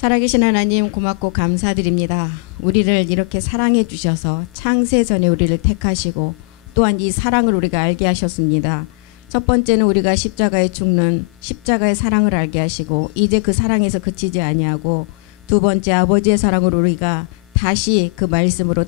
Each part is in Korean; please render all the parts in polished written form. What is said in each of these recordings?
살아계신 하나님 고맙고 감사드립니다. 우리를 이렇게 사랑해 주셔서 창세 전에 우리를 택하시고 또한 이 사랑을 우리가 알게 하셨습니다. 첫 번째는 우리가 십자가에 죽는 십자가의 사랑을 알게 하시고 이제 그 사랑에서 그치지 아니하고 두 번째 아버지의 사랑으로 우리가 다시 그 말씀으로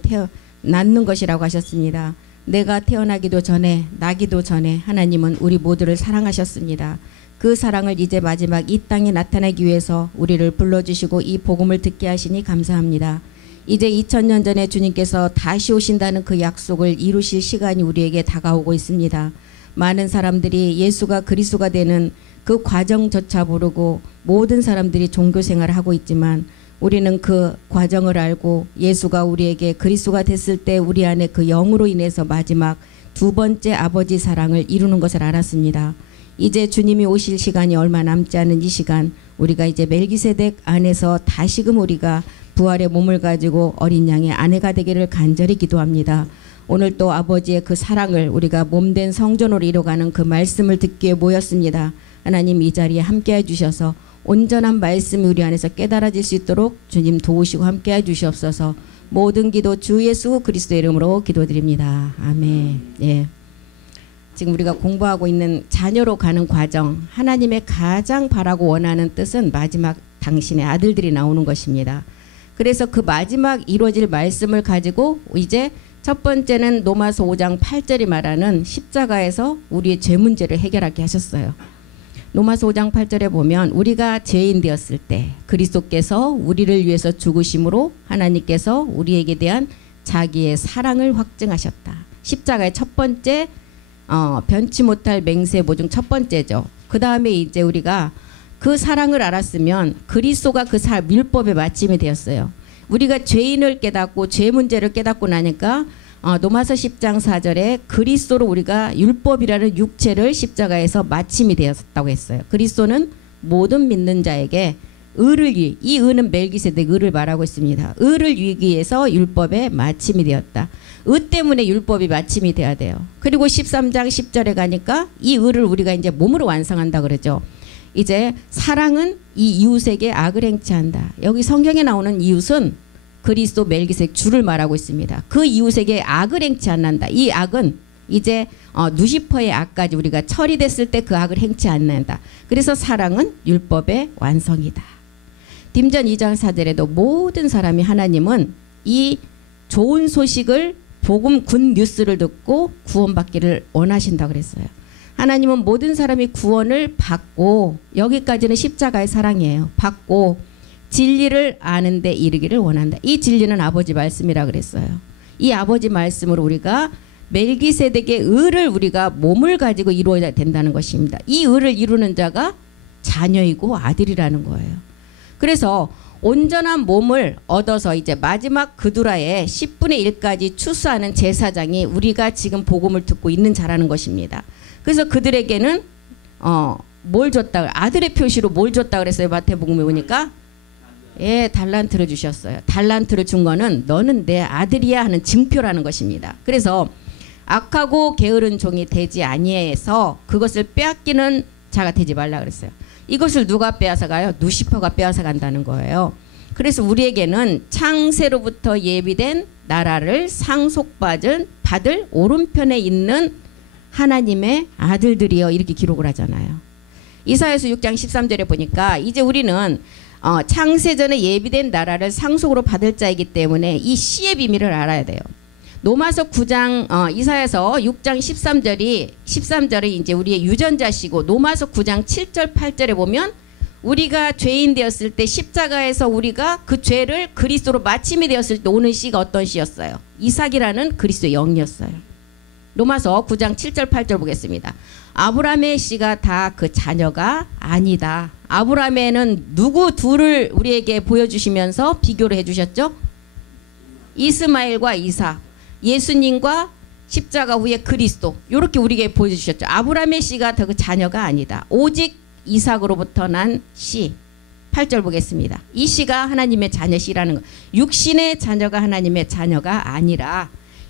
낳는 것이라고 하셨습니다. 내가 태어나기도 전에 나기도 전에 하나님은 우리 모두를 사랑하셨습니다. 그 사랑을 이제 마지막 이 땅에 나타내기 위해서 우리를 불러주시고 이 복음을 듣게 하시니 감사합니다. 이제 2000년 전에 주님께서 다시 오신다는 그 약속을 이루실 시간이 우리에게 다가오고 있습니다. 많은 사람들이 예수가 그리스도가 되는 그 과정조차 모르고 모든 사람들이 종교생활을 하고 있지만 우리는 그 과정을 알고 예수가 우리에게 그리스도가 됐을 때 우리 안에 그 영으로 인해서 마지막 두 번째 아버지 사랑을 이루는 것을 알았습니다. 이제 주님이 오실 시간이 얼마 남지 않은 이 시간 우리가 이제 멜기세덱 안에서 다시금 우리가 부활의 몸을 가지고 어린 양의 아내가 되기를 간절히 기도합니다. 오늘 또 아버지의 그 사랑을 우리가 몸된 성전으로 이뤄가는 그 말씀을 듣기 위해 모였습니다. 하나님 이 자리에 함께해 주셔서 온전한 말씀이 우리 안에서 깨달아질 수 있도록 주님 도우시고 함께해 주시옵소서. 모든 기도 주 예수 그리스도의 이름으로 기도드립니다. 아멘. 예. 지금 우리가 공부하고 있는 자녀로 가는 과정, 하나님의 가장 바라고 원하는 뜻은 마지막 당신의 아들들이 나오는 것입니다. 그래서 그 마지막 이루어질 말씀을 가지고 이제 첫 번째는 로마서 5장 8절이 말하는 십자가에서 우리의 죄 문제를 해결하게 하셨어요. 로마서 5장 8절에 보면 우리가 죄인 되었을 때 그리스도께서 우리를 위해서 죽으심으로 하나님께서 우리에게 대한 자기의 사랑을 확증하셨다. 십자가의 첫 번째 변치 못할 맹세보 중 첫 번째죠. 그 다음에 이제 우리가 그 사랑을 알았으면 그리스도가 그 율법의 마침이 되었어요. 우리가 죄인을 깨닫고 죄 문제를 깨닫고 나니까 로마서 10장 4절에 그리스도로 우리가 율법이라는 육체를 십자가에서 마침이 되었다고 했어요. 그리스도는 모든 믿는 자에게 의를 이 의는 멜기세덱 의를 말하고 있습니다. 의를 이루기 위해서 율법의 마침이 되었다. 의 때문에 율법이 마침이 돼야 돼요. 그리고 13장 10절에 가니까 이 의를 우리가 이제 몸으로 완성한다 그러죠. 이제 사랑은 이 이웃에게 악을 행치 한다. 여기 성경에 나오는 이웃은 그리스도 멜기세덱 주를 말하고 있습니다. 그 이웃에게 악을 행치 않는다. 이 악은 이제 누시퍼의 악까지 우리가 처리됐을 때 그 악을 행치 않는다. 그래서 사랑은 율법의 완성이다. 딤전 2장 4절에도 모든 사람이 하나님은 이 좋은 소식을 복음 굿 뉴스를 듣고 구원받기를 원하신다 그랬어요. 하나님은 모든 사람이 구원을 받고 여기까지는 십자가의 사랑이에요. 받고 진리를 아는 데 이르기를 원한다. 이 진리는 아버지 말씀이라 그랬어요. 이 아버지 말씀으로 우리가 멜기세덱의 의를 우리가 몸을 가지고 이루어야 된다는 것입니다. 이 의를 이루는 자가 자녀이고 아들이라는 거예요. 그래서 온전한 몸을 얻어서 이제 마지막 그두라의 10분의 1까지 추수하는 제사장이 우리가 지금 복음을 듣고 있는 자라는 것입니다. 그래서 그들에게는 뭘 줬다, 아들의 표시로 뭘 줬다 그랬어요. 마태복음에 보니까 예, 달란트를 주셨어요. 달란트를 준 거는 너는 내 아들이야 하는 증표라는 것입니다. 그래서 악하고 게으른 종이 되지 아니해서 그것을 빼앗기는 자가 되지 말라 그랬어요. 이것을 누가 빼앗아가요? 누시퍼가 빼앗아간다는 거예요. 그래서 우리에게는 창세로부터 예비된 나라를 상속받을 오른편에 있는 하나님의 아들들이여 이렇게 기록을 하잖아요. 이사야서 6장 13절에 보니까 이제 우리는 창세전에 예비된 나라를 상속으로 받을 자이기 때문에 이 씨의 비밀을 알아야 돼요. 로마서 9장 이사야서 6장 13절이 이제 우리의 유전자시고 로마서 9장 7절 8절에 보면 우리가 죄인 되었을 때 십자가에서 우리가 그 죄를 그리스도로 마침이 되었을 때 오는 씨가 어떤 씨였어요? 이삭이라는 그리스도의 영이었어요. 로마서 9장 7절 8절 보겠습니다. 아브라함의 씨가 다 그 자녀가 아니다. 아브라함에는 누구 둘을 우리에게 보여주시면서 비교를 해주셨죠? 이스마엘과 이삭, 예수님과 십자가 후에 그리스도 이렇게 우리에게 보여주셨죠. 아브라함의 씨가 다 그 자녀가 아니다. 오직 이삭으로부터 난 씨. 8절 보겠습니다. 이 씨가 하나님의 자녀 씨라는 거. 육신의 자녀가 하나님의 자녀가 아니라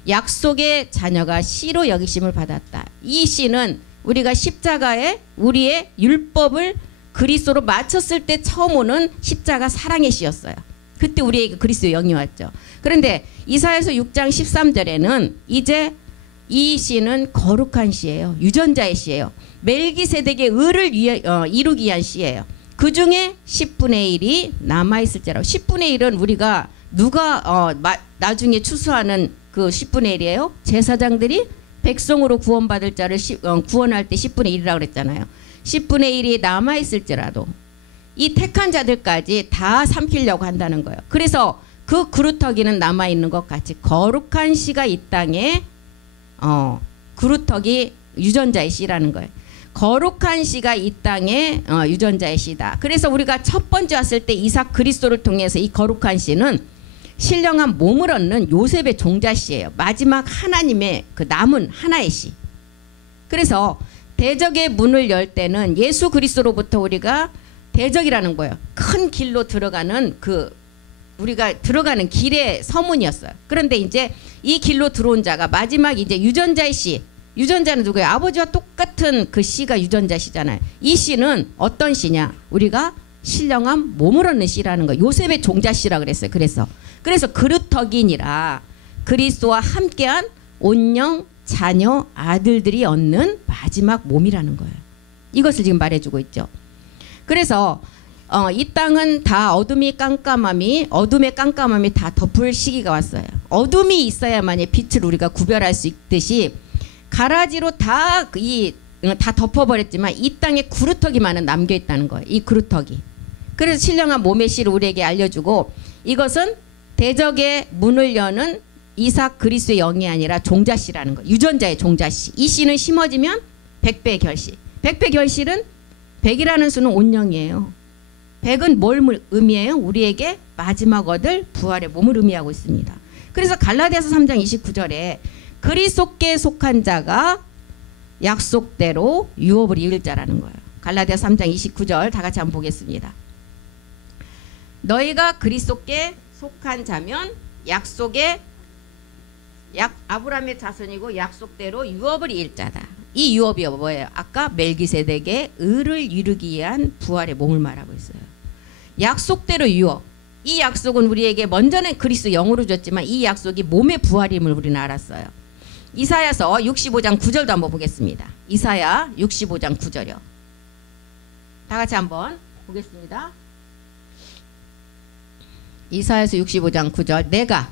약속의 자녀가 씨로 여기심을 받았다. 이 씨는 우리가 십자가에 우리의 율법을 그리스도로 맞췄을 때 처음 오는 십자가 사랑의 씨였어요. 그때 우리에게 그리스도의 영이 왔죠. 그런데 이사야서 6장 13절에는 이제 이 씨는 거룩한 씨예요. 유전자의 씨예요. 멜기세덱의 의를 이루기 위한 씨예요. 그 중에 10분의 1이 남아있을지라고. 10분의 1은 우리가 누가 나중에 추수하는 그 10분의 1이에요. 제사장들이 백성으로 구원받을 자를 구원할 때 10분의 1이라고 그랬잖아요. 10분의 1이 남아있을지라도 이 택한 자들까지 다 삼키려고 한다는 거예요. 그래서 그 그루터기는 남아있는 것 같이 거룩한 씨가 이 땅에 그루터기 유전자의 씨라는 거예요. 거룩한 씨가 이 땅에 유전자의 씨다. 그래서 우리가 첫 번째 왔을 때 이삭 그리스도를 통해서 이 거룩한 씨는 신령한 몸을 얻는 요셉의 종자 씨예요. 마지막 하나님의 그 남은 하나의 씨. 그래서 대적의 문을 열 때는 예수 그리스도로부터 우리가 대적이라는 거예요. 큰 길로 들어가는 우리가 들어가는 길의 서문이었어요. 그런데 이제 이 길로 들어온 자가 마지막 이제 유전자의 씨. 유전자는 누구예요? 아버지와 똑같은 그 씨가 유전자 씨잖아요. 이 씨는 어떤 씨냐? 우리가 신령한 몸을 얻는 씨라는 거예요. 요셉의 종자 씨라 그랬어요. 그래서 그루터기니라 그리스도와 함께한 온영 자녀 아들들이 얻는 마지막 몸이라는 거예요. 이것을 지금 말해주고 있죠. 그래서 이 땅은 다 어둠의 깜깜함이 다 덮을 시기가 왔어요. 어둠이 있어야만이 빛을 우리가 구별할 수 있듯이 가라지로 다 덮어버렸지만 이 땅에 그루터기만은 남겨있다는 거예요. 이 그루터기. 그래서 신령한 몸의 씨를 우리에게 알려주고 이것은 대적의 문을 여는 이삭 그리스도의 영이 아니라 종자씨라는 거예요. 유전자의 종자씨. 이 씨는 심어지면 100배 결실. 100배 결실은 100이라는 수는 온영이에요. 100은 뭘 의미해요? 우리에게 마지막 얻을 부활의 몸을 의미하고 있습니다. 그래서 갈라디아서 3장 29절에 그리스도께 속한 자가 약속대로 유업을 이을 자라는 거예요. 갈라디아서 3장 29절 다 같이 한번 보겠습니다. 너희가 그리스도께 속한 자면 아브라함의 자손이고 약속대로 유업을 이을 자다. 이 유업이 뭐예요? 아까 멜기세덱의 의를 이루기 위한 부활의 몸을 말하고 있어요. 약속대로 유업. 이 약속은 우리에게 먼저는 그리스도 영으로 줬지만 이 약속이 몸의 부활임을 우리는 알았어요. 이사야서 65장 9절도 한번 보겠습니다. 이사야 65장 9절이요. 다 같이 한번 보겠습니다. 이사야서 65장 9절 내가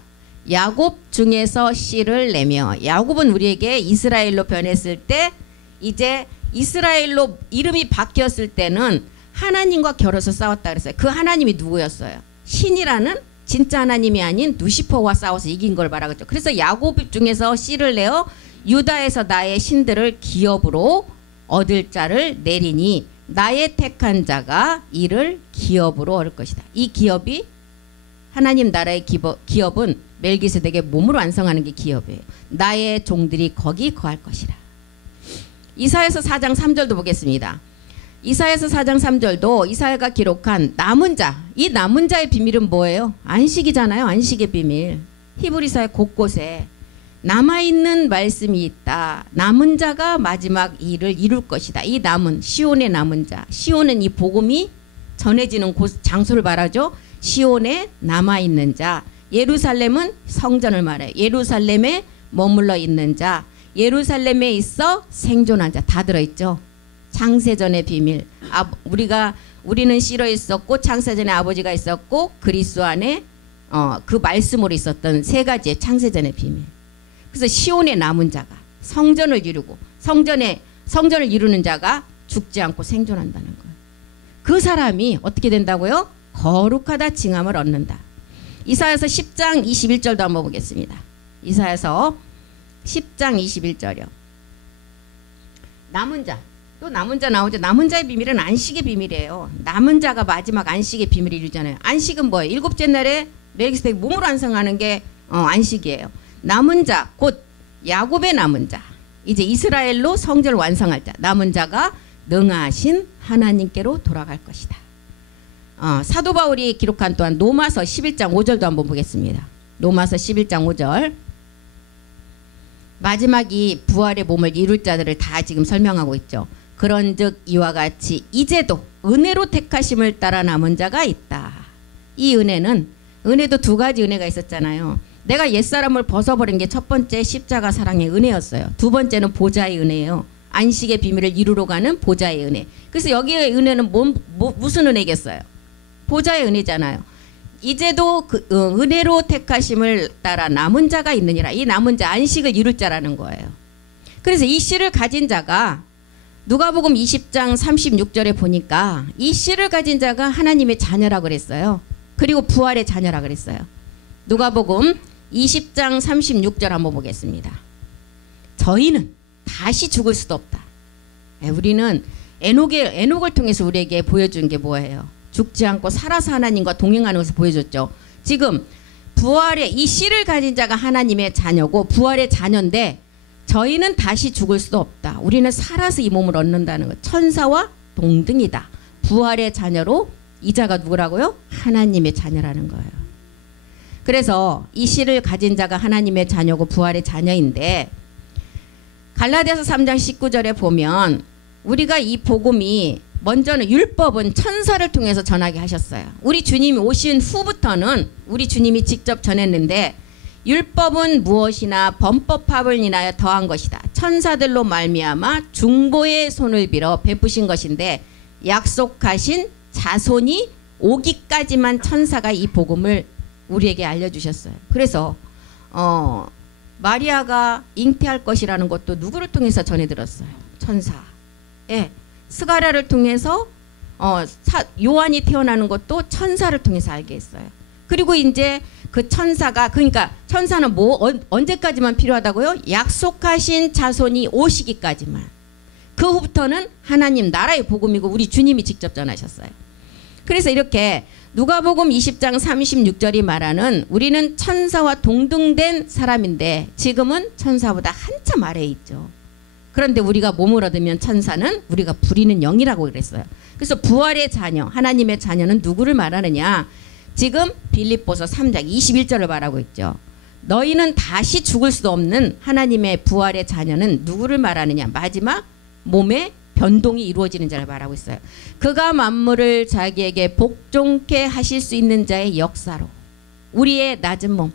야곱 중에서 씨를 내며 야곱은 우리에게 이스라엘로 변했을 때 이제 이스라엘로 이름이 바뀌었을 때는 하나님과 겨뤄서 싸웠다 그랬어요. 그 하나님이 누구였어요? 신이라는 진짜 하나님이 아닌 누시퍼와 싸워서 이긴 걸 말하겠죠. 그래서 야곱 중에서 씨를 내어 유다에서 나의 신들을 기업으로 얻을 자를 내리니 나의 택한 자가 이를 기업으로 얻을 것이다. 이 기업이 하나님 나라의 기업은 멜기세덱의 몸으로 완성하는 게 기업이에요. 나의 종들이 거기 거할 것이라. 이사야서 4장 3절도 보겠습니다. 이사야서 4장 3절도 이사야가 기록한 남은 자. 이 남은 자의 비밀은 뭐예요? 안식이잖아요. 안식의 비밀. 히브리서의 곳곳에 남아있는 말씀이 있다. 남은 자가 마지막 일을 이룰 것이다. 이 남은 시온의 남은 자. 시온은 이 복음이 전해지는 장소를 말하죠. 시온에 남아있는 자. 예루살렘은 성전을 말해요. 예루살렘에 머물러 있는 자. 예루살렘에 있어 생존한 자. 다 들어있죠. 창세전의 비밀. 우리는 씨로 있었고 창세전에 아버지가 있었고 그리스도 안에 그 말씀으로 있었던 세 가지의 창세전의 비밀. 그래서 시온에 남은 자가 성전을 이루고 성전을 이루는 자가 죽지 않고 생존한다는 거예요. 그 사람이 어떻게 된다고요? 거룩하다 칭함을 얻는다. 이사야서 10장 21절도 한번 보겠습니다. 이사야서 10장 21절이요. 남은 자. 또 남은 자 나오죠. 남은 자의 비밀은 안식의 비밀이에요. 남은 자가 마지막 안식의 비밀을 이루잖아요. 안식은 뭐예요? 일곱째 날에 멜기세덱 몸으로 완성하는 게 안식이에요. 남은 자, 곧 야곱의 남은 자. 이제 이스라엘로 성전을 완성할 자. 남은 자가 능하신 하나님께로 돌아갈 것이다. 사도 바울이 기록한 또한 로마서 11장 5절도 한번 보겠습니다. 로마서 11장 5절. 마지막 이 부활의 몸을 이룰 자들을 다 지금 설명하고 있죠. 그런즉 이와 같이 이제도 은혜로 택하심을 따라 남은 자가 있다. 이 은혜도 두 가지 은혜가 있었잖아요. 내가 옛사람을 벗어버린 게 첫 번째 십자가 사랑의 은혜였어요. 두 번째는 보좌의 은혜예요. 안식의 비밀을 이루러 가는 보좌의 은혜. 그래서 여기의 은혜는 무슨 은혜겠어요? 보좌의 은혜잖아요. 이제도 그 은혜로 택하심을 따라 남은 자가 있느니라. 이 남은 자 안식을 이룰 자라는 거예요. 그래서 이 씨를 가진 자가 누가복음 20장 36절에 보니까 이 씨를 가진 자가 하나님의 자녀라 그랬어요. 그리고 부활의 자녀라 그랬어요. 누가복음 20장 36절 한번 보겠습니다. 저희는 다시 죽을 수도 없다. 우리는 에녹을 통해서 우리에게 보여준 게 뭐예요? 죽지 않고 살아서 하나님과 동행하는 것을 보여줬죠. 지금 부활의 이 씨를 가진 자가 하나님의 자녀고 부활의 자녀인데 저희는 다시 죽을 수도 없다. 우리는 살아서 이 몸을 얻는다는 것. 천사와 동등이다. 부활의 자녀로 이 자가 누구라고요? 하나님의 자녀라는 거예요. 그래서 이 씨를 가진 자가 하나님의 자녀고 부활의 자녀인데 갈라디아서 3장 19절에 보면 우리가 이 복음이 먼저는 율법은 천사를 통해서 전하게 하셨어요. 우리 주님이 오신 후부터는 우리 주님이 직접 전했는데 율법은 무엇이나 범법합을 인하여 더한 것이다. 천사들로 말미암아 중보의 손을 빌어 베푸신 것인데 약속하신 자손이 오기까지만 천사가 이 복음을 우리에게 알려주셨어요. 그래서 마리아가 잉태할 것이라는 것도 누구를 통해서 전해들었어요? 천사. 예, 스가랴를 통해서 요한이 태어나는 것도 천사를 통해서 알게 했어요. 그리고 이제 그 천사가 그러니까 천사는 언제까지만 필요하다고요? 약속하신 자손이 오시기까지만. 그 후부터는 하나님 나라의 복음이고 우리 주님이 직접 전하셨어요. 그래서 이렇게 누가복음 20장 36절이 말하는 우리는 천사와 동등된 사람인데 지금은 천사보다 한참 아래에 있죠. 그런데 우리가 몸을 얻으면 천사는 우리가 부리는 영이라고 그랬어요. 그래서 부활의 자녀, 하나님의 자녀는 누구를 말하느냐? 지금 빌립보서 3장 21절을 말하고 있죠. 너희는 다시 죽을 수도 없는 하나님의 부활의 자녀는 누구를 말하느냐? 마지막 몸의 변동이 이루어지는 자를 말하고 있어요. 그가 만물을 자기에게 복종케 하실 수 있는 자의 역사로 우리의 낮은 몸.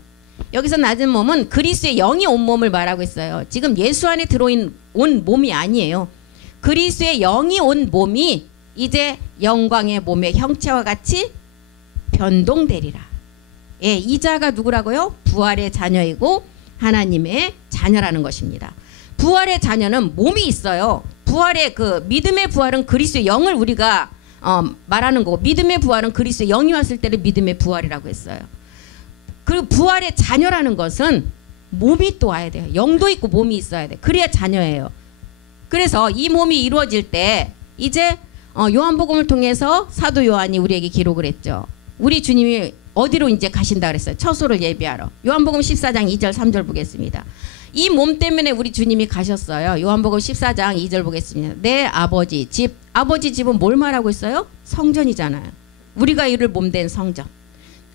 여기서 낮은 몸은 그리스도의 영이 온 몸을 말하고 있어요. 지금 예수 안에 들어온 몸이 아니에요. 그리스도의 영이 온 몸이 이제 영광의 몸의 형체와 같이 변동되리라. 예, 이 자가 누구라고요? 부활의 자녀이고 하나님의 자녀라는 것입니다. 부활의 자녀는 몸이 있어요. 부활의 그 믿음의 부활은 그리스도의 영을 우리가 말하는 거고 믿음의 부활은 그리스도의 영이 왔을 때를 믿음의 부활이라고 했어요. 그리고 부활의 자녀라는 것은 몸이 또 와야 돼요. 영도 있고 몸이 있어야 돼. 그래야 자녀예요. 그래서 이 몸이 이루어질 때 이제 요한복음을 통해서 사도 요한이 우리에게 기록을 했죠. 우리 주님이 어디로 이제 가신다 그랬어요? 처소를 예비하러. 요한복음 14장 2절 3절 보겠습니다. 이 몸 때문에 우리 주님이 가셨어요. 요한복음 14장 2절 보겠습니다. 내 아버지 집. 아버지 집은 뭘 말하고 있어요? 성전이잖아요. 우리가 이룰 몸된 성전.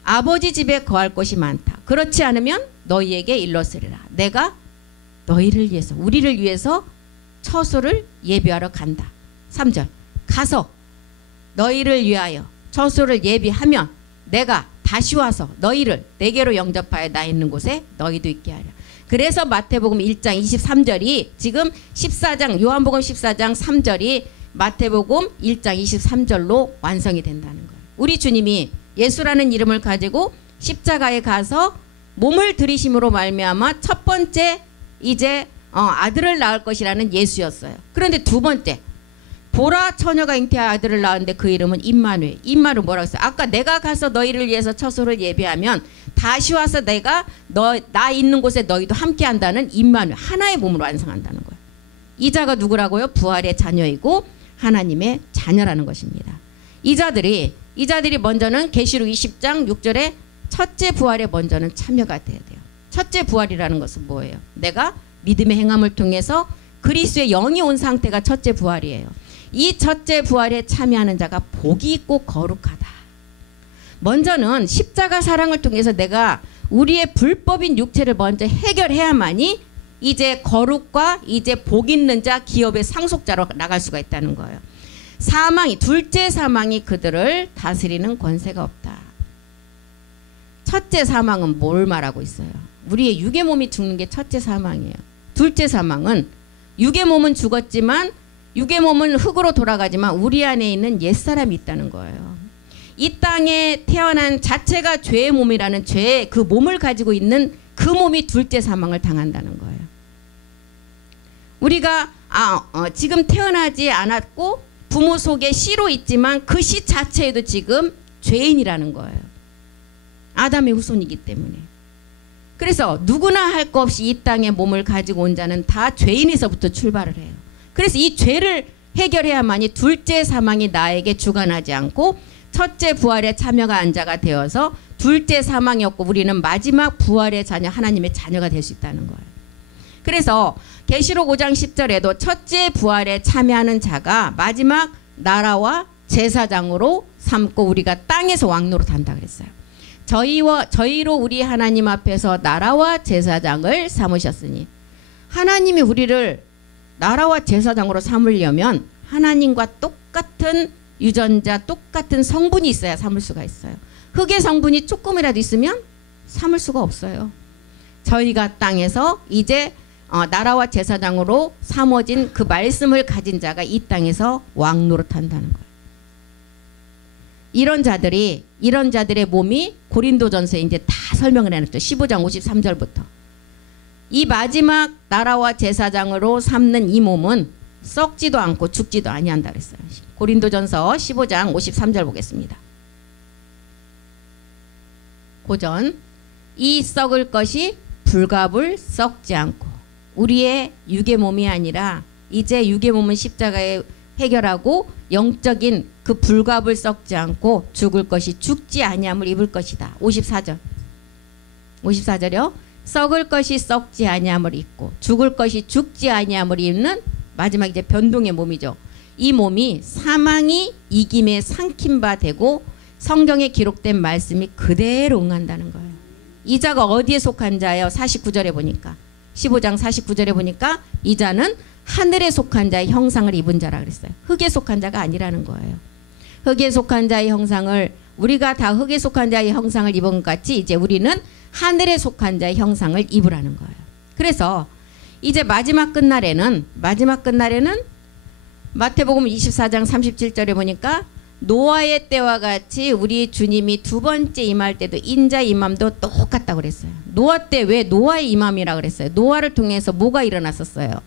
아버지 집에 거할 곳이 많다. 그렇지 않으면 너희에게 일렀으리라. 내가 너희를 위해서 우리를 위해서 처소를 예비하러 간다. 3절 가서 너희를 위하여 처소를 예비하면 내가 다시 와서 너희를 내게로 영접하여 나 있는 곳에 너희도 있게 하리라. 그래서 마태복음 1장 23절이 지금 14장 요한복음 14장 3절이 마태복음 1장 23절로 완성이 된다는 거예요. 우리 주님이 예수라는 이름을 가지고 십자가에 가서 몸을 들이심으로 말미암아 첫 번째 이제 아들을 낳을 것이라는 예수였어요. 그런데 두 번째 보라 처녀가 잉태한 아들을 낳았는데 그 이름은 임마누엘. 임마누엘 뭐라고 했어요? 아까 내가 가서 너희를 위해서 처소를 예비하면 다시 와서 내가 나 있는 곳에 너희도 함께 한다는 임마누엘. 하나의 몸으로 완성한다는 거예요. 이 자가 누구라고요? 부활의 자녀이고 하나님의 자녀라는 것입니다. 이 자들이 먼저는 계시록 20장 6절에 첫째 부활에 먼저는 참여가 돼야 돼요. 첫째 부활이라는 것은 뭐예요? 내가 믿음의 행함을 통해서 그리스도의 영이 온 상태가 첫째 부활이에요. 이 첫째 부활에 참여하는 자가 복이 있고 거룩하다. 먼저는 십자가 사랑을 통해서 내가 우리의 불법인 육체를 먼저 해결해야만이 이제 거룩과 이제 복 있는 자, 기업의 상속자로 나갈 수가 있다는 거예요. 사망이, 둘째 사망이 그들을 다스리는 권세가 없다. 첫째 사망은 뭘 말하고 있어요? 우리의 육의 몸이 죽는 게 첫째 사망이에요. 둘째 사망은 육의 몸은 죽었지만 육의 몸은 흙으로 돌아가지만 우리 안에 있는 옛사람이 있다는 거예요. 이 땅에 태어난 자체가 죄의 몸이라는 죄의 그 몸을 가지고 있는 그 몸이 둘째 사망을 당한다는 거예요. 우리가 지금 태어나지 않았고 부모 속에 씨로 있지만 그 씨 자체에도 지금 죄인이라는 거예요. 아담의 후손이기 때문에. 그래서 누구나 할 것 없이 이 땅에 몸을 가지고 온 자는 다 죄인에서부터 출발을 해요. 그래서 이 죄를 해결해야만이 둘째 사망이 나에게 주관하지 않고 첫째 부활의 참여가 한 자가 되어서 둘째 사망이었고 우리는 마지막 부활의 자녀, 하나님의 자녀가 될 수 있다는 거예요. 그래서 계시록 5장 10절에도 첫째 부활에 참여하는 자가 마지막 나라와 제사장으로 삼고 우리가 땅에서 왕노로 산다 그랬어요. 저희로 우리 하나님 앞에서 나라와 제사장을 삼으셨으니, 하나님이 우리를 나라와 제사장으로 삼으려면 하나님과 똑같은 유전자, 똑같은 성분이 있어야 삼을 수가 있어요. 흙의 성분이 조금이라도 있으면 삼을 수가 없어요. 저희가 땅에서 이제 나라와 제사장으로 삼어진 그 말씀을 가진 자가 이 땅에서 왕노릇 한다는 거예요. 이런 자들의 몸이 고린도전서에 이제 다 설명을 해놨죠. 15장 53절부터. 이 마지막 나라와 제사장으로 삼는 이 몸은 썩지도 않고 죽지도 아니한다 그랬어요. 고린도전서 15장 53절 보겠습니다. 고전. 이 썩을 것이 불갑을 썩지 않고, 우리의 육의 몸이 아니라 이제 육의 몸은 십자가에 해결하고 영적인 그 불갑을 썩지 않고 죽을 것이 죽지 아니함을 입을 것이다. 54절. 54절이요. 썩을 것이 썩지 아니함을 입고 죽을 것이 죽지 아니함을 입는 마지막 이제 변동의 몸이죠. 이 몸이 사망이 이김에 삼킨 바 되고 성경에 기록된 말씀이 그대로 응한다는 거예요. 이 자가 어디에 속한 자예요? 49절에 보니까, 15장 49절에 보니까 이 자는 하늘에 속한 자의 형상을 입은 자라 그랬어요. 흙에 속한 자가 아니라는 거예요. 흙에 속한 자의 형상을, 우리가 다 흙에 속한 자의 형상을 입은 것 같이 이제 우리는 하늘에 속한 자의 형상을 입으라는 거예요. 그래서 이제 마지막 끝날에는 마태복음 24장 37절에 보니까 노아의 때와 같이 우리 주님이 두 번째 임할 때도 인자 임함도 똑같다고 그랬어요. 노아 때 왜 노아의 임함이라고 그랬어요? 노아를 통해서 뭐가 일어났었어요?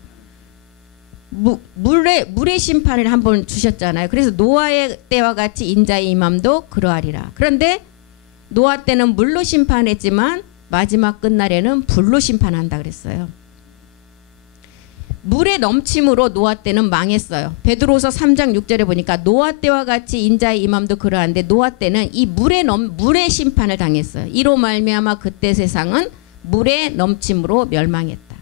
물의 심판을 한번 주셨잖아요. 그래서 노아의 때와 같이 인자의 임함도 그러하리라. 그런데 노아 때는 물로 심판했지만 마지막 끝날에는 불로 심판한다 그랬어요. 물의 넘침으로 노아 때는 망했어요. 베드로서 3장 6절에 보니까 노아 때와 같이 인자의 임함도 그러한데 노아 때는 이 물의 심판을 당했어요. 이로 말미암아 그때 세상은 물의 넘침으로 멸망했다.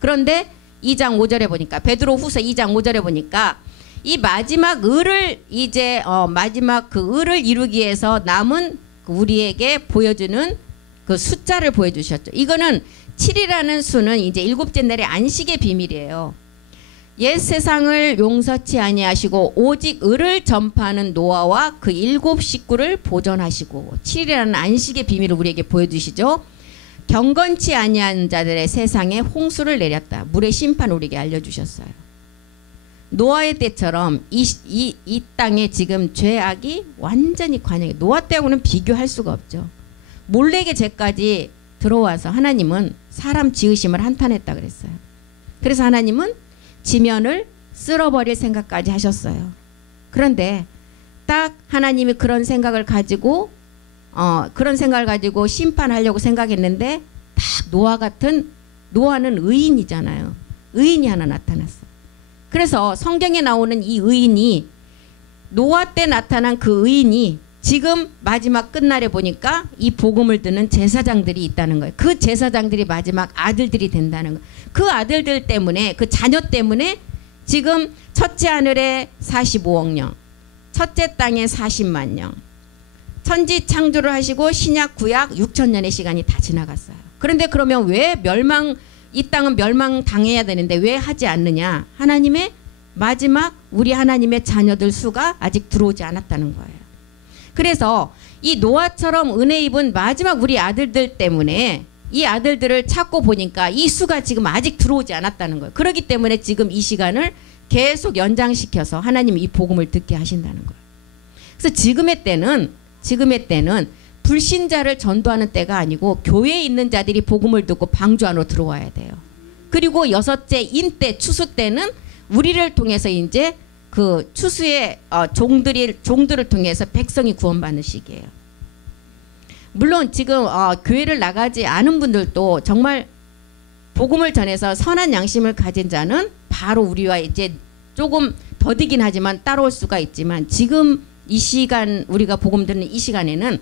그런데 2장 5절에 보니까, 베드로 후서 2장 5절에 보니까 이 마지막 을을 이제 마지막 그 을을 이루기 위해서 남은 우리에게 보여주는 그 숫자를 보여주셨죠. 이거는 7이라는 수는 이제 일곱째 날의 안식의 비밀이에요. 옛 세상을 용서치 아니하시고 오직 을을 전파하는 노아와 그 7 식구를 보존하시고 7이라는 안식의 비밀을 우리에게 보여주시죠. 경건치 아니한 자들의 세상에 홍수를 내렸다. 물의 심판을 우리에게 알려주셨어요. 노아의 때처럼 이 땅에 지금 죄악이 완전히 관영해. 노아 때하고는 비교할 수가 없죠. 몰래게 죄까지 들어와서 하나님은 사람 지으심을 한탄했다 그랬어요. 그래서 하나님은 지면을 쓸어버릴 생각까지 하셨어요. 그런데 딱 하나님이 그런 생각을 가지고 심판하려고 생각했는데 딱 노아는 의인이잖아요. 의인이 하나 나타났어. 그래서 성경에 나오는 이 의인이, 노아 때 나타난 그 의인이 지금 마지막 끝날에 보니까 이 복음을 듣는 제사장들이 있다는 거예요. 그 제사장들이 마지막 아들들이 된다는 거예요. 그 아들들 때문에, 그 자녀 때문에 지금 첫째 하늘에 45억 령, 첫째 땅에 40만 명, 천지 창조를 하시고 신약 구약 6,000년의 시간이 다 지나갔어요. 그런데 그러면 왜 이 땅은 멸망당해야 되는데 왜 하지 않느냐? 하나님의 마지막 우리 하나님의 자녀들 수가 아직 들어오지 않았다는 거예요. 그래서 이 노아처럼 은혜 입은 마지막 우리 아들들 때문에 이 아들들을 찾고 보니까 이 수가 지금 아직 들어오지 않았다는 거예요. 그렇기 때문에 지금 이 시간을 계속 연장시켜서 하나님이 이 복음을 듣게 하신다는 거예요. 그래서 지금의 때는 불신자를 전도하는 때가 아니고 교회에 있는 자들이 복음을 듣고 방주 안으로 들어와야 돼요. 그리고 여섯째 인때 추수 때는 우리를 통해서 이제 그 추수의 종들을 통해서 백성이 구원받는 시기예요. 물론 지금 교회를 나가지 않은 분들도 정말 복음을 전해서 선한 양심을 가진 자는 바로 우리와 이제 조금 더디긴 하지만 따라올 수가 있지만 지금 이 시간 우리가 복음 듣는 이 시간에는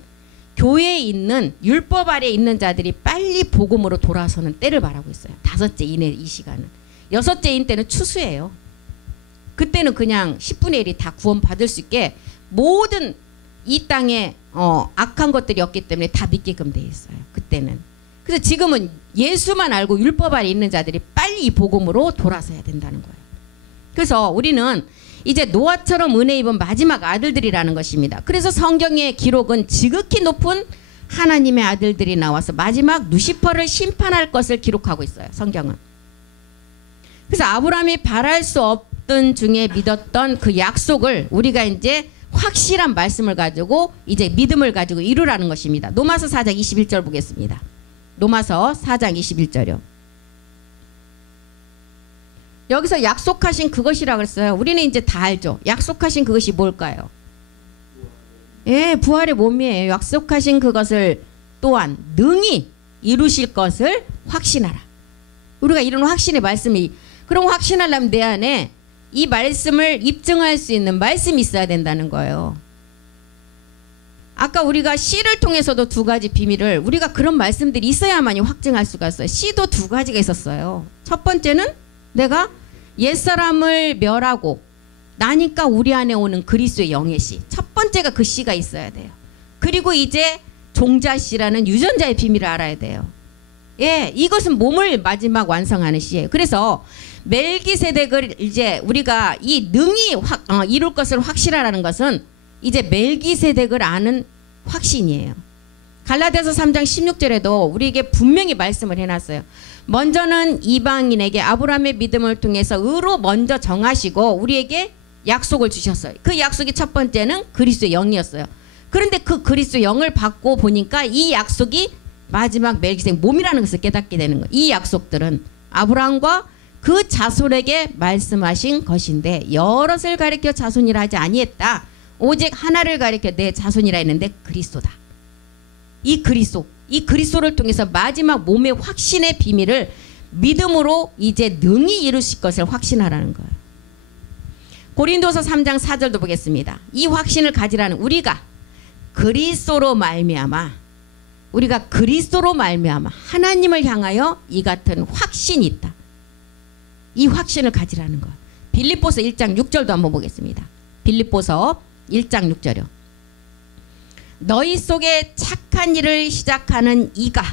교회에 있는 율법 아래 있는 자들이 빨리 복음으로 돌아서는 때를 말하고 있어요. 다섯째 인의 이 시간은. 여섯째 인 때는 추수예요. 그때는 그냥 10분의 1이 다 구원받을 수 있게 모든 이 땅에 악한 것들이 없기 때문에 다 믿게끔 돼 있어요. 그때는. 그래서 지금은 예수만 알고 율법 아래 있는 자들이 빨리 이 복음으로 돌아서야 된다는 거예요. 그래서 우리는 이제 노아처럼 은혜 입은 마지막 아들들이라는 것입니다. 그래서 성경의 기록은 지극히 높은 하나님의 아들들이 나와서 마지막 루시퍼를 심판할 것을 기록하고 있어요. 성경은. 그래서 아브라함이 바랄 수 없던 중에 믿었던 그 약속을 우리가 이제 확실한 말씀을 가지고 이제 믿음을 가지고 이루라는 것입니다. 로마서 4장 21절 보겠습니다. 로마서 4장 21절이요. 여기서 약속하신 그것이라고 그랬어요. 우리는 이제 다 알죠. 약속하신 그것이 뭘까요? 예, 부활의 몸이에요. 약속하신 그것을 또한 능히 이루실 것을 확신하라. 우리가 이런 확신의 말씀이, 그럼 확신하려면 내 안에 이 말씀을 입증할 수 있는 말씀이 있어야 된다는 거예요. 아까 우리가 씨를 통해서도 두 가지 비밀을, 우리가 그런 말씀들이 있어야만이 확증할 수가 있어요. 씨도 두 가지가 있었어요. 첫 번째는 내가 옛사람을 멸하고 나니까 우리 안에 오는 그리스도의 영의 씨. 첫 번째가 그 씨가 있어야 돼요. 그리고 이제 종자 씨라는 유전자의 비밀을 알아야 돼요. 예, 이것은 몸을 마지막 완성하는 씨예요. 그래서 멜기세덱을 이제 우리가 이 능히 이룰 것을 확실하라는 것은 이제 멜기세덱을 아는 확신이에요. 갈라디아서 3장 16절에도 우리에게 분명히 말씀을 해놨어요. 먼저는 이방인에게 아브라함의 믿음을 통해서 의로 먼저 정하시고 우리에게 약속을 주셨어요. 그 약속이 첫 번째는 그리스도의 영이었어요. 그런데 그 그리스도의 영을 받고 보니까 이 약속이 마지막 멜기세덱 몸이라는 것을 깨닫게 되는 거예요. 이 약속들은 아브라함과 그 자손에게 말씀하신 것인데 여럿을 가리켜 자손이라 하지 아니했다. 오직 하나를 가리켜 내 자손이라 했는데 그리스도다. 이 그리스도를 통해서 마지막 몸의 확신의 비밀을 믿음으로 이제 능히 이루실 것을 확신하라는 거예요. 고린도서 3장 4절도 보겠습니다. 이 확신을 가지라는 우리가 그리스도로 말미암아 하나님을 향하여 이 같은 확신이 있다. 이 확신을 가지라는 것. 빌립보서 1장 6절도 한번 보겠습니다. 빌립보서 1장 6절이요. 너희 속에 착한 일을 시작하는 이가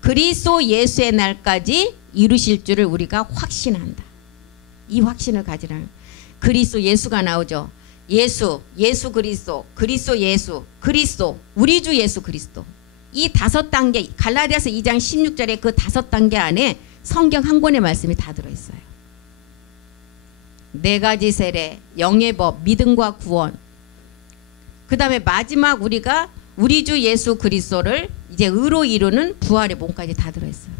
그리스도 예수의 날까지 이루실 줄을 우리가 확신한다. 이 확신을 가지라는. 그리스도 예수가 나오죠. 예수 그리스도, 그리스도 예수, 그리스도, 우리 주 예수 그리스도. 이 5단계, 갈라디아서 2장 16절에 그 5단계 안에 성경 한 권의 말씀이 다 들어있어요. 4가지 세례, 영의 법, 믿음과 구원. 그 다음에 마지막 우리가 우리 주 예수 그리스도를 이제 의로 이루는 부활의 몸까지 다 들어있어요.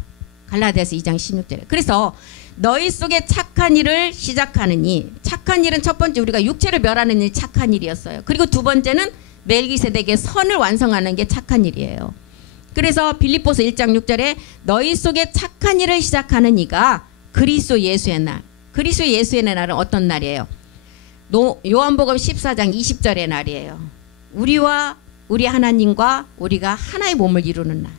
갈라디아서 2장 16절에. 그래서 너희 속에 착한 일을 시작하느니, 착한 일은 첫 번째 우리가 육체를 멸하는 일이 착한 일이었어요. 그리고 두 번째는 멜기세덱의 선을 완성하는 게 착한 일이에요. 그래서 빌립보서 1장 6절에 너희 속에 착한 일을 시작하는 이가 그리스도 예수의 날. 그리스도 예수의 날은 어떤 날이에요? 요한복음 14장 20절의 날이에요. 우리와 우리 하나님과 우리가 하나의 몸을 이루는 날.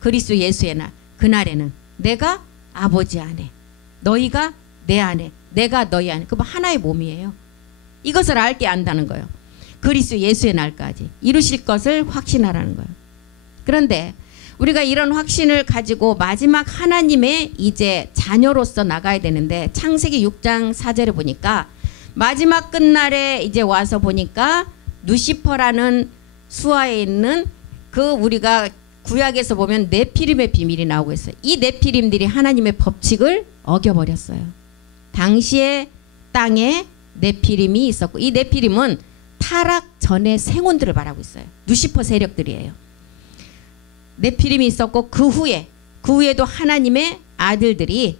그리스도 예수의 날. 그날에는 내가 아버지 안에, 너희가 내 안에, 내가 너희 안에. 그건 하나의 몸이에요. 이것을 알게 안다는 거예요. 그리스도 예수의 날까지 이루실 것을 확신하라는 거예요. 그런데 우리가 이런 확신을 가지고 마지막 하나님의 이제 자녀로서 나가야 되는데 창세기 6장 4절을 보니까 마지막 끝날에 이제 와서 보니까 누시퍼라는 수하에 있는 그 우리가 구약에서 보면 네피림의 비밀이 나오고 있어요. 이 네피림들이 하나님의 법칙을 어겨버렸어요. 당시에 땅에 네피림이 있었고 이 네피림은 타락 전의 생원들을 말하고 있어요. 누시퍼 세력들이에요. 네피림이 있었고 그 후에도 하나님의 아들들이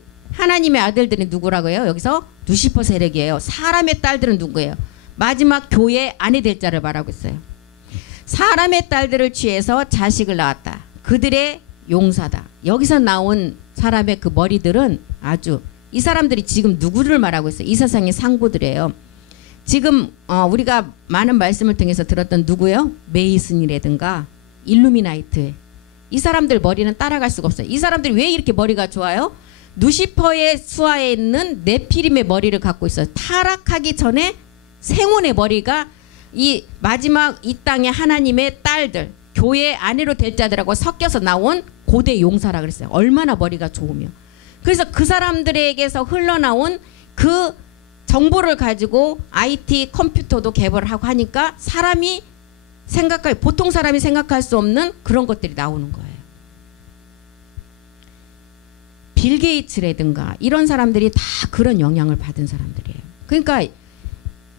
누구라고요? 여기서 누시퍼 세력이에요. 사람의 딸들은 누구예요? 마지막 교회 아내 될 자를 말하고 있어요. 사람의 딸들을 취해서 자식을 낳았다. 그들의 용사다. 여기서 나온 사람의 그 머리들은 아주 이 사람들이 지금 누구를 말하고 있어요? 이 세상의 상부들이에요. 지금 우리가 많은 말씀을 통해서 들었던 누구요? 메이슨이라든가 일루미나이트. 이 사람들 머리는 따라갈 수가 없어요. 이 사람들이 왜 이렇게 머리가 좋아요? 누시퍼의 수하에 있는 네피림의 머리를 갖고 있어요. 타락하기 전에 생혼의 머리가 이 마지막 이 땅의 하나님의 딸들, 교회 아내로 될 자들하고 섞여서 나온 고대 용사라 그랬어요. 얼마나 머리가 좋으며. 그래서 그 사람들에게서 흘러나온 그 정보를 가지고 IT 컴퓨터도 개발을 하고 하니까 보통 사람이 생각할 수 없는 그런 것들이 나오는 거예요. 빌 게이츠라든가 이런 사람들이 다 그런 영향을 받은 사람들이에요. 그러니까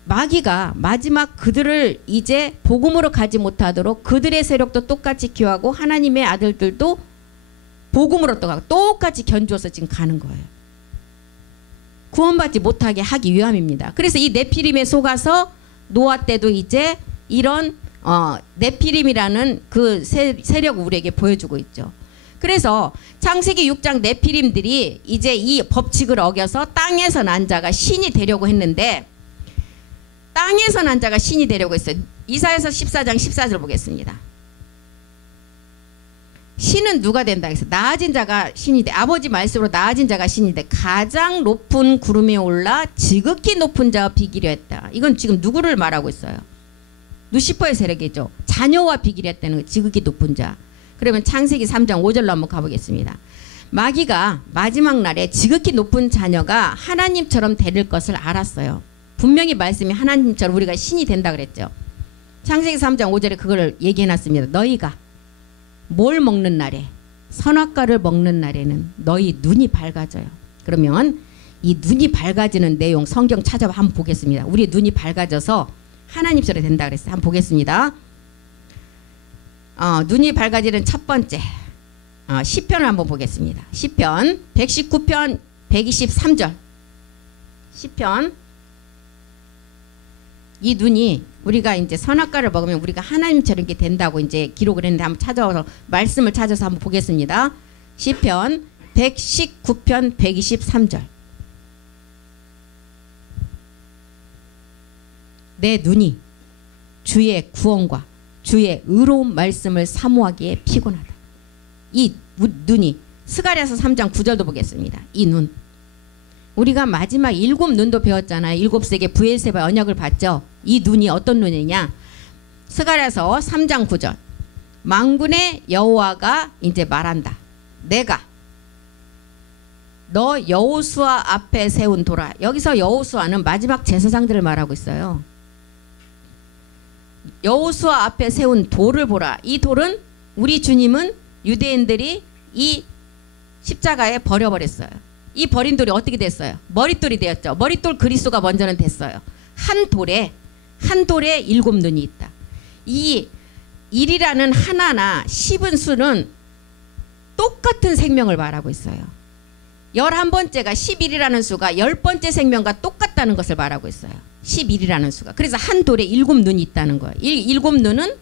마귀가 마지막 그들을 이제 복음으로 가지 못하도록 그들의 세력도 똑같이 기하고 하나님의 아들들도 복음으로 또 가고 똑같이 견주어서 지금 가는 거예요. 구원받지 못하게 하기 위함입니다. 그래서 이 네피림에 속아서 노아 때도 이제 이런 네피림이라는 그 세력을 우리에게 보여주고 있죠. 그래서 창세기 6장 네피림들이 이제 이 법칙을 어겨서 땅에서 난 자가 신이 되려고 했는데 땅에서 난 자가 신이 되려고 했어요. 이사야서 14장 14절 보겠습니다. 신은 누가 된다 해서 나아진 자가 신이 돼. 아버지 말씀으로 나아진 자가 신이 돼. 가장 높은 구름에 올라 지극히 높은 자와 비기려 했다. 이건 지금 누구를 말하고 있어요? 누시퍼의 세력이죠. 자녀와 비기려 했다는 거. 지극히 높은 자. 그러면 창세기 3장 5절로 한번 가보겠습니다. 마귀가 마지막 날에 지극히 높은 자녀가 하나님처럼 될 것을 알았어요. 분명히 말씀이 하나님처럼 우리가 신이 된다 그랬죠. 창세기 3장 5절에 그걸 얘기해놨습니다. 너희가 뭘 먹는 날에 선악과를 먹는 날에는 너희 눈이 밝아져요. 그러면 이 눈이 밝아지는 내용 성경 찾아봐 한번 보겠습니다. 우리 눈이 밝아져서 하나님처럼 된다 그랬어요. 한번 보겠습니다. 눈이 밝아지는 첫 번째 시편을 한번 보겠습니다. 시편 119편 123절. 시편 이 눈이 우리가 이제 선악과를 먹으면 우리가 하나님처럼 이렇게 된다고 이제 기록을 했는데 한번 찾아와서 말씀을 찾아서 한번 보겠습니다. 시편 119편 123절. 내 눈이 주의 구원과 주의 의로운 말씀을 사모하기에 피곤하다. 이 눈이 스가랴서 3장 9절도 보겠습니다. 이 눈. 우리가 마지막 7눈도 배웠잖아요. 7세계 브엘세바 언약을 봤죠. 이 눈이 어떤 눈이냐. 스가랴서 3장 9절. 만군의 여호와가 이제 말한다. 내가 너 여호수아 앞에 세운 돌아. 여기서 여호수아는 마지막 제사장들을 말하고 있어요. 여호수아 앞에 세운 돌을 보라. 이 돌은 우리 주님은 유대인들이 이 십자가에 버려버렸어요. 이 버린 돌이 어떻게 됐어요? 머릿돌이 되었죠. 머릿돌 그리스도가 먼저는 됐어요. 한 돌에 7눈이 있다. 이 1이라는 하나나 10은 수는 똑같은 생명을 말하고 있어요. 11번째가 11이라는 수가 10번째 생명과 똑같다는 것을 말하고 있어요. 11이라는 수가. 그래서 한 돌에 7눈이 있다는 거예요. 7눈은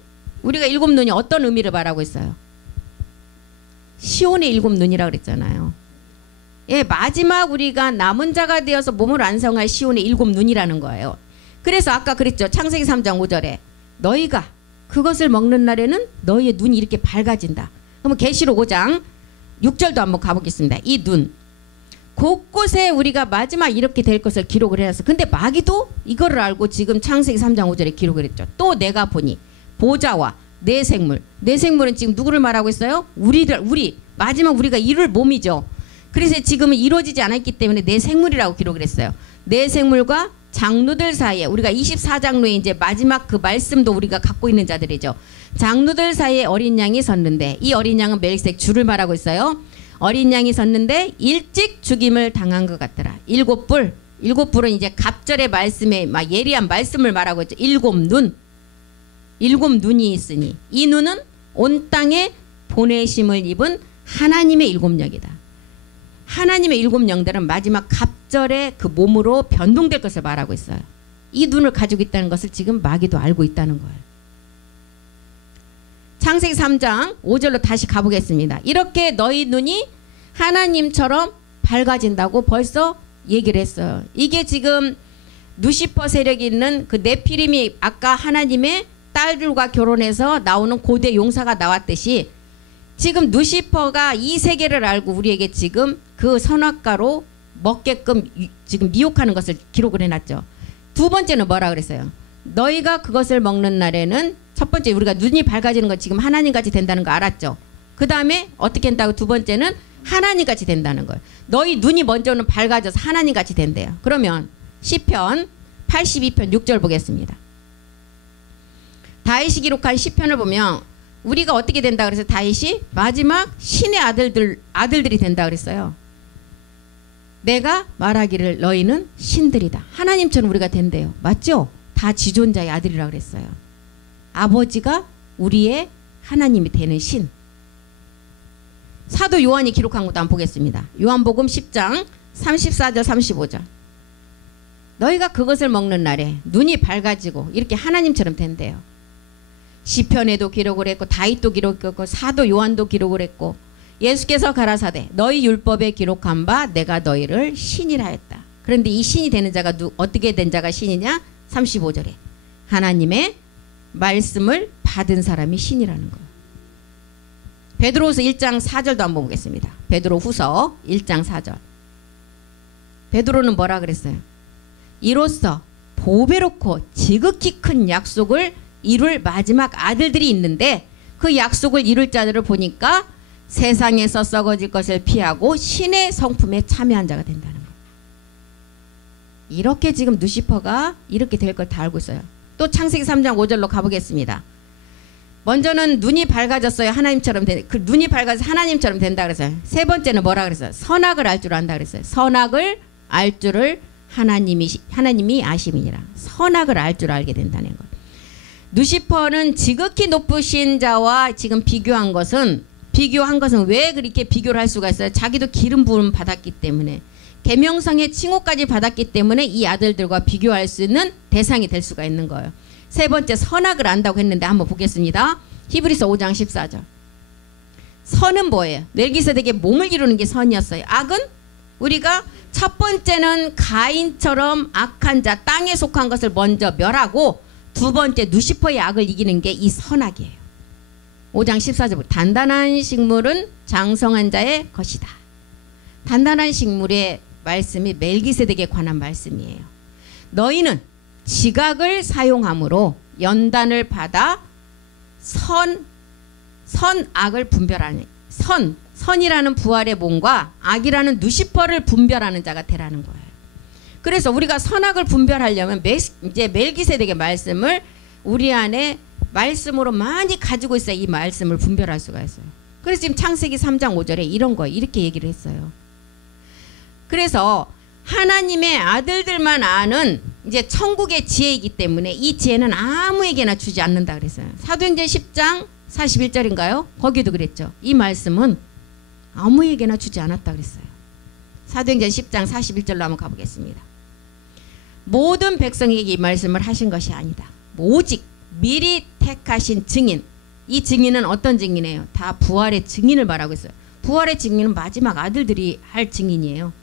우리가 7눈이 어떤 의미를 말하고 있어요? 시온의 7눈이라고 그랬잖아요. 예, 마지막 우리가 남은 자가 되어서 몸을 완성할 시온의 7눈이라는 거예요. 그래서 아까 그랬죠. 창세기 3장 5절에 너희가 그것을 먹는 날에는 너희의 눈이 이렇게 밝아진다. 그러면 계시록 5장 6절도 한번 가보겠습니다. 이 눈. 곳곳에 우리가 마지막 이렇게 될 것을 기록을 해놨어. 근데 마귀도 이거를 알고 지금 창세기 3장 5절에 기록을 했죠. 또 내가 보니 보좌와 내 생물. 내 생물은 지금 누구를 말하고 있어요? 우리. 마지막 우리가 이룰 몸이죠. 그래서 지금은 이루어지지 않았기 때문에 내 생물이라고 기록을 했어요. 내 생물과 장로들 사이에, 우리가 24장로의 이제 마지막 그 말씀도 우리가 갖고 있는 자들이죠. 장로들 사이에 어린 양이 섰는데, 이 어린 양은 멜기세덱 주를 말하고 있어요. 어린 양이 섰는데 일찍 죽임을 당한 것 같더라. 일곱 불은 이제 갑절의 말씀에 막 예리한 말씀을 말하고 있죠. 일곱 눈이 있으니 이 눈은 온 땅에 보내심을 입은 하나님의 일곱 영이다. 하나님의 일곱 영들은 마지막 갑절의 그 몸으로 변동될 것을 말하고 있어요. 이 눈을 가지고 있다는 것을 지금 마귀도 알고 있다는 거예요. 창세기 3장 5절로 다시 가보겠습니다. 이렇게 너희 눈이 하나님처럼 밝아진다고 벌써 얘기를 했어요. 이게 지금 누시퍼 세력이 있는 그 네피림이 아까 하나님의 딸들과 결혼해서 나오는 고대 용사가 나왔듯이 지금 누시퍼가 이 세계를 알고 우리에게 지금 그 선악과로 먹게끔 지금 미혹하는 것을 기록을 해놨죠. 두 번째는 뭐라 그랬어요? 너희가 그것을 먹는 날에는, 첫 번째 우리가 눈이 밝아지는 건 지금 하나님같이 된다는 거 알았죠. 그 다음에 어떻게 된다고? 두 번째는 하나님같이 된다는 거예요. 너희 눈이 먼저는 밝아져서 하나님같이 된대요. 그러면 시편 82편 6절 보겠습니다. 다윗이 기록한 시편을 보면 우리가 어떻게 된다 그래서 다윗이 마지막 신의 아들들이 된다 그랬어요. 내가 말하기를 너희는 신들이다. 하나님처럼 우리가 된대요. 맞죠? 다 지존자의 아들이라고 그랬어요. 아버지가 우리의 하나님이 되는 신. 사도 요한이 기록한 것도 한번 보겠습니다. 요한복음 10장 34절 35절. 너희가 그것을 먹는 날에 눈이 밝아지고 이렇게 하나님처럼 된대요. 시편에도 기록을 했고 다윗도 기록했고 사도 요한도 기록을 했고 예수께서 가라사대 너희 율법에 기록한 바 내가 너희를 신이라 했다. 그런데 이 신이 되는 자가 어떻게 된 자가 신이냐? 35절에 하나님의 말씀을 받은 사람이 신이라는 거예요. 베드로후서 1장 4절도 한번 보겠습니다. 베드로후서 1장 4절. 베드로는 뭐라 그랬어요? 이로써 보배롭고 지극히 큰 약속을 이룰 마지막 아들들이 있는데 그 약속을 이룰 자들을 보니까 세상에서 썩어질 것을 피하고 신의 성품에 참여한 자가 된다는 거예요. 이렇게 지금 누시퍼가 이렇게 될 걸 다 알고 있어요. 또 창세기 3장 5절로 가보겠습니다. 먼저는 눈이 밝아졌어요. 하나님처럼 그 눈이 밝아서 하나님처럼 된다 그랬어요. 세 번째는 뭐라 그랬어요? 선악을 알 줄 안다 그랬어요. 선악을 알 줄을 하나님이 아심이니라. 선악을 알 줄 알게 된다는 거예요. 누시퍼는 지극히 높으신 자와 지금 비교한 것은 왜 그렇게 비교를 할 수가 있어요? 자기도 기름 부음 받았기 때문에, 계명성의 칭호까지 받았기 때문에 이 아들들과 비교할 수 있는 대상이 될 수가 있는 거예요. 세 번째, 선악을 안다고 했는데 한번 보겠습니다. 히브리서 5장 14절. 선은 뭐예요? 멜기세덱의 몸을 이루는 게 선이었어요. 악은 우리가 첫 번째는 가인처럼 악한 자, 땅에 속한 것을 먼저 멸하고 두 번째 누시퍼의 악을 이기는 게 이 선악이에요. 5장 14절. 단단한 식물은 장성한 자의 것이다. 단단한 식물의 말씀이 멜기세덱에 관한 말씀이에요. 너희는 지각을 사용함으로 연단을 받아 선악을 분별하는, 선이라는 부활의 몸과 악이라는 누시퍼를 분별하는 자가 되라는 거예요. 그래서 우리가 선악을 분별하려면 이제 멜기세덱의 말씀을 우리 안에 말씀으로 많이 가지고 있어야 이 말씀을 분별할 수가 있어요. 그래서 지금 창세기 3장 5절에 이런 거 이렇게 얘기를 했어요. 그래서 하나님의 아들들만 아는 이제 천국의 지혜이기 때문에 이 지혜는 아무에게나 주지 않는다 그랬어요. 사도행전 10장 41절인가요? 거기도 그랬죠. 이 말씀은 아무에게나 주지 않았다 그랬어요. 사도행전 10장 41절로 한번 가보겠습니다. 모든 백성에게 이 말씀을 하신 것이 아니다. 오직 미리 택하신 증인. 이 증인은 어떤 증인이에요? 다 부활의 증인을 말하고 있어요. 부활의 증인은 마지막 아들들이 할 증인이에요.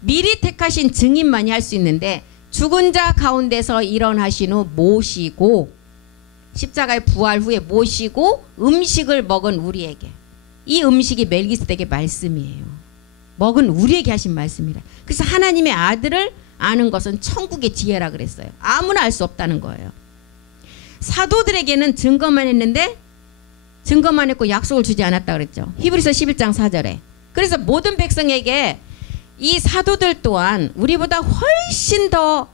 미리 택하신 증인만이 할 수 있는데 죽은 자 가운데서 일어나신 후 모시고, 십자가의 부활 후에 모시고 음식을 먹은 우리에게, 이 음식이 멜기세덱의 말씀이에요. 먹은 우리에게 하신 말씀이라. 그래서 하나님의 아들을 아는 것은 천국의 지혜라 그랬어요. 아무나 알 수 없다는 거예요. 사도들에게는 증거만 했는데 증거만 했고 약속을 주지 않았다 그랬죠. 히브리서 11장 4절에. 그래서 모든 백성에게 이 사도들 또한 우리보다 훨씬 더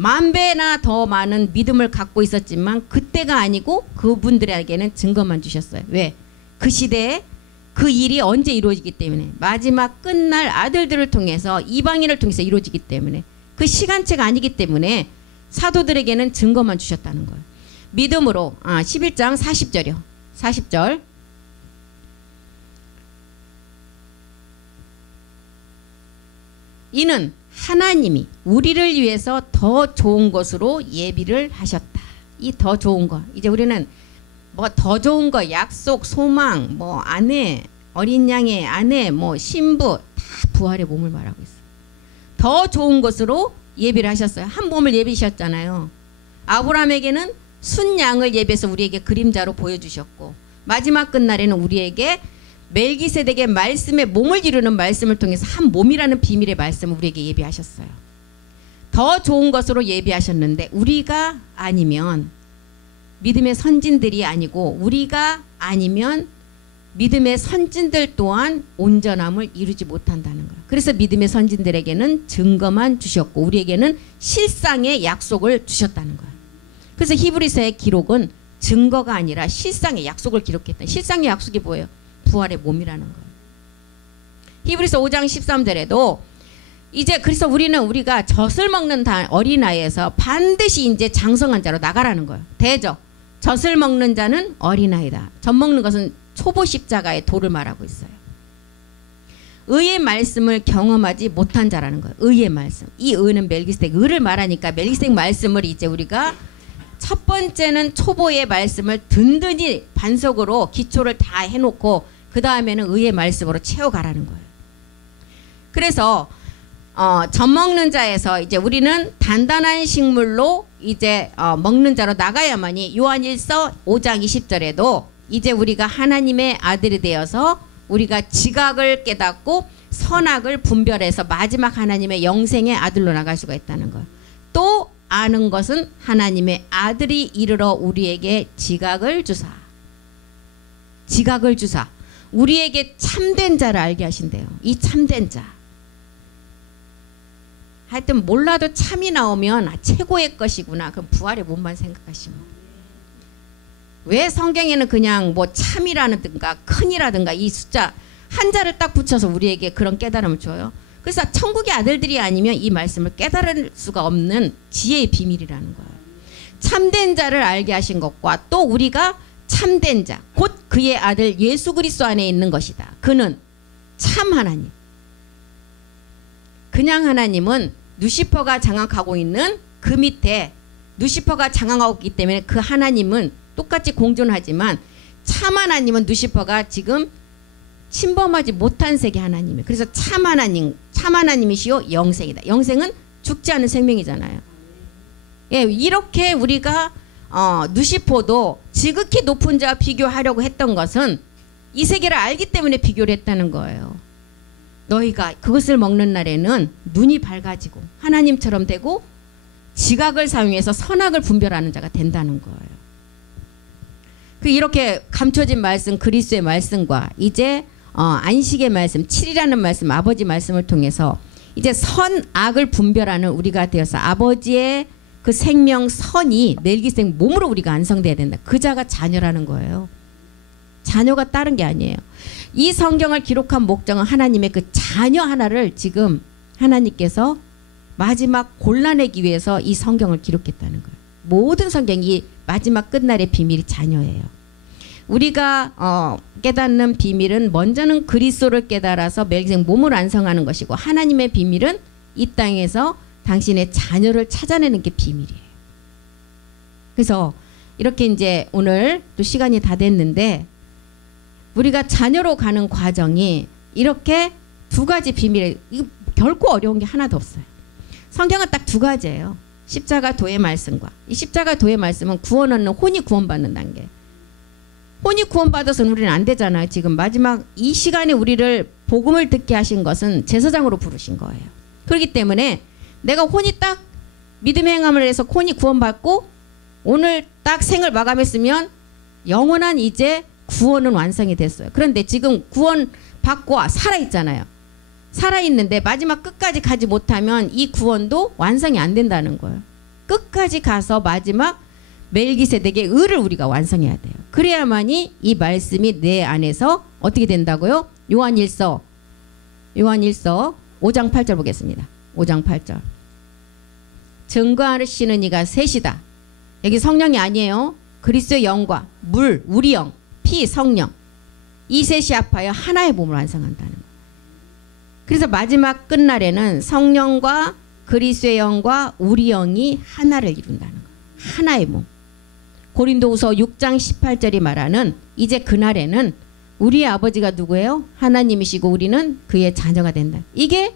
만 배나 더 많은 믿음을 갖고 있었지만 그때가 아니고 그분들에게는 증거만 주셨어요. 왜? 그 시대에 그 일이 언제 이루어지기 때문에 마지막 끝날 아들들을 통해서 이방인을 통해서 이루어지기 때문에 그 시간체가 아니기 때문에 사도들에게는 증거만 주셨다는 거예요. 믿음으로 11장 40절이요. 40절. 이는 하나님이 우리를 위해서 더 좋은 것으로 예비를 하셨다. 이 더 좋은 거. 이제 우리는 뭐 더 좋은 거, 약속, 소망, 뭐 아내, 어린 양의 아내, 뭐 신부 다 부활의 몸을 말하고 있어요. 더 좋은 것으로 예비를 하셨어요. 한 몸을 예비하셨잖아요. 아브라함에게는 순양을 예비해서 우리에게 그림자로 보여주셨고 마지막 끝날에는 우리에게 멜기세덱의 말씀의 몸을 이루는 말씀을 통해서 한 몸이라는 비밀의 말씀을 우리에게 예비하셨어요. 더 좋은 것으로 예비하셨는데 우리가 아니면 믿음의 선진들이 아니고 우리가 아니면 믿음의 선진들 또한 온전함을 이루지 못한다는 거예요. 그래서 믿음의 선진들에게는 증거만 주셨고 우리에게는 실상의 약속을 주셨다는 거예요. 그래서 히브리서의 기록은 증거가 아니라 실상의 약속을 기록했다. 실상의 약속이 뭐예요? 부활의 몸이라는 거예요. 히브리서 5장 13절에도 이제 그래서 우리가 젖을 먹는 어린아이에서 반드시 이제 장성한 자로 나가라는 거예요. 대저. 젖을 먹는 자는 어린아이다. 젖 먹는 것은 초보 십자가의 도를 말하고 있어요. 의의 말씀을 경험하지 못한 자라는 거예요. 의의 말씀. 이 의는 멜기세덱. 의를 말하니까 멜기세덱 말씀을 이제 우리가 첫 번째는 초보의 말씀을 든든히 반석으로 기초를 다 해놓고 그 다음에는 의의 말씀으로 채워가라는 거예요. 그래서 젖 먹는 자에서 이제 우리는 단단한 식물로 이제 먹는 자로 나가야만이 요한일서 5장 20절에도 이제 우리가 하나님의 아들이 되어서 우리가 지각을 깨닫고 선악을 분별해서 마지막 하나님의 영생의 아들로 나갈 수가 있다는 거예요. 또 아는 것은 하나님의 아들이 이르러 우리에게 지각을 주사 우리에게 참된 자를 알게 하신대요. 이 참된 자. 하여튼 몰라도 참이 나오면 최고의 것이구나. 그럼 부활의 몸만 생각하시면. 왜 성경에는 그냥 뭐 참이라든가 큰이라든가 이 숫자 한자를 딱 붙여서 우리에게 그런 깨달음을 줘요. 그래서 천국의 아들들이 아니면 이 말씀을 깨달을 수가 없는 지혜의 비밀이라는 거예요. 참된 자를 알게 하신 것과 또 우리가 참된 자, 곧 그의 아들 예수 그리스도 안에 있는 것이다. 그는 참 하나님. 그냥 하나님은 누시퍼가 장악하고 있는 그 밑에 누시퍼가 장악하고 있기 때문에 그 하나님은 똑같이 공존하지만 참 하나님은 누시퍼가 지금 침범하지 못한 세계 하나님이에요. 그래서 참 하나님이시요 영생이다. 영생은 죽지 않은 생명이잖아요. 예, 이렇게 우리가 누시포도 지극히 높은 자와 비교하려고 했던 것은 이 세계를 알기 때문에 비교를 했다는 거예요. 너희가 그것을 먹는 날에는 눈이 밝아지고 하나님처럼 되고 지각을 사용해서 선악을 분별하는 자가 된다는 거예요. 이렇게 감춰진 말씀 그리스도의 말씀과 이제 안식의 말씀 7이라는 말씀 아버지 말씀을 통해서 이제 선악을 분별하는 우리가 되어서 아버지의 그 생명 선이 멜기세덱 몸으로 우리가 안성돼야 된다. 그 자가 자녀라는 거예요. 자녀가 다른 게 아니에요. 이 성경을 기록한 목적은 하나님의 그 자녀 하나를 지금 하나님께서 마지막 골라내기 위해서 이 성경을 기록했다는 거예요. 모든 성경이 마지막 끝날의 비밀이 자녀예요. 우리가 깨닫는 비밀은 먼저는 그리스도를 깨달아서 멜기세덱 몸을 안성하는 것이고 하나님의 비밀은 이 땅에서 당신의 자녀를 찾아내는 게 비밀이에요. 그래서 이렇게 이제 오늘 또 시간이 다 됐는데 우리가 자녀로 가는 과정이 이렇게 두 가지 비밀이 결코 어려운 게 하나도 없어요. 성경은 딱 두 가지예요. 십자가 도의 말씀과 이 십자가 도의 말씀은 구원 얻는 혼이 구원받는 단계. 혼이 구원받아서는 우리는 안 되잖아요. 지금 마지막 이 시간에 우리를 복음을 듣게 하신 것은 제사장으로 부르신 거예요. 그렇기 때문에 내가 혼이 딱 믿음의 행함을 해서 혼이 구원받고 오늘 딱 생을 마감했으면 영원한 이제 구원은 완성이 됐어요. 그런데 지금 구원 받고 살아있잖아요. 살아있는데 마지막 끝까지 가지 못하면 이 구원도 완성이 안 된다는 거예요. 끝까지 가서 마지막 멜기세덱의 의를 우리가 완성해야 돼요. 그래야만이 이 말씀이 내 안에서 어떻게 된다고요? 요한일서 5장 8절 보겠습니다. 5장 8절. 증거하시는 이가 셋이다. 여기 성령이 아니에요. 그리스도의 영과 물, 우리 영, 피, 성령. 이 셋이 합하여 하나의 몸을 완성한다는 거예요. 그래서 마지막 끝날에는 성령과 그리스도의 영과 우리 영이 하나를 이룬다는 거예요. 하나의 몸. 고린도후서 6장 18절이 말하는 이제 그날에는 우리의 아버지가 누구예요? 하나님이시고 우리는 그의 자녀가 된다. 이게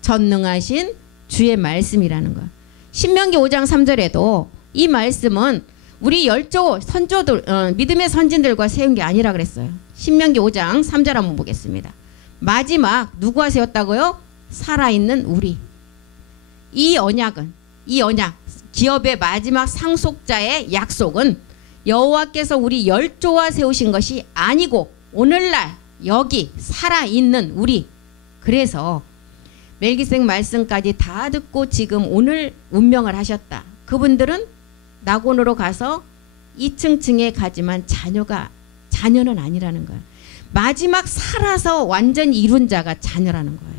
전능하신 주의 말씀이라는 거예요. 신명기 5장 3절에도 이 말씀은 우리 열조 선조들 믿음의 선진들과 세운 게 아니라 그랬어요. 신명기 5장 3절 한번 보겠습니다. 마지막 누구와 세웠다고요? 살아있는 우리. 이 언약 기업의 마지막 상속자의 약속은 여호와께서 우리 열조와 세우신 것이 아니고 오늘날 여기 살아있는 우리. 그래서 멜기세덱 말씀까지 다 듣고 지금 오늘 운명을 하셨다. 그분들은 낙원으로 가서 2층 층에 가지만 자녀는 아니라는 거예요. 마지막 살아서 완전히 이룬 자가 자녀라는 거예요.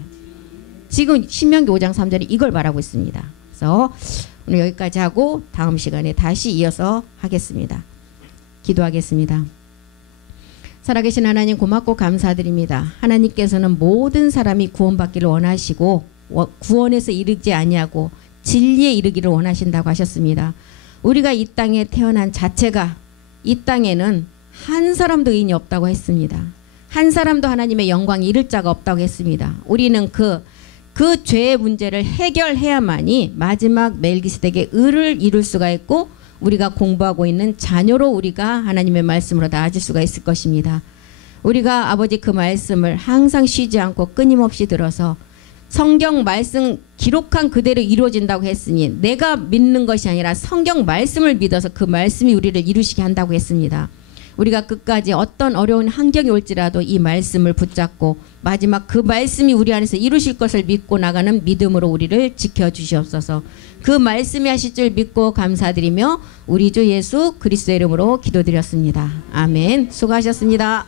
지금 신명기 5장 3절에 이걸 말하고 있습니다. 그래서 오늘 여기까지 하고 다음 시간에 다시 이어서 하겠습니다. 기도하겠습니다. 살아계신 하나님 고맙고 감사드립니다. 하나님께서는 모든 사람이 구원받기를 원하시고 구원에서 이르지 아니하고 진리에 이르기를 원하신다고 하셨습니다. 우리가 이 땅에 태어난 자체가 이 땅에는 한 사람도 의인이 없다고 했습니다. 한 사람도 하나님의 영광이 이를 자가 없다고 했습니다. 우리는 그 죄의 문제를 해결해야만이 마지막 멜기세덱의 의를 이룰 수가 있고 우리가 공부하고 있는 자녀로 우리가 하나님의 말씀으로 나아질 수가 있을 것입니다. 우리가 아버지 그 말씀을 항상 쉬지 않고 끊임없이 들어서 성경 말씀 기록한 그대로 이루어진다고 했으니 내가 믿는 것이 아니라 성경 말씀을 믿어서 그 말씀이 우리를 이루시게 한다고 했습니다. 우리가 끝까지 어떤 어려운 환경이 올지라도 이 말씀을 붙잡고 마지막 그 말씀이 우리 안에서 이루실 것을 믿고 나가는 믿음으로 우리를 지켜주시옵소서. 그 말씀이 하실 줄 믿고 감사드리며 우리 주 예수 그리스도의 이름으로 기도드렸습니다. 아멘. 수고하셨습니다.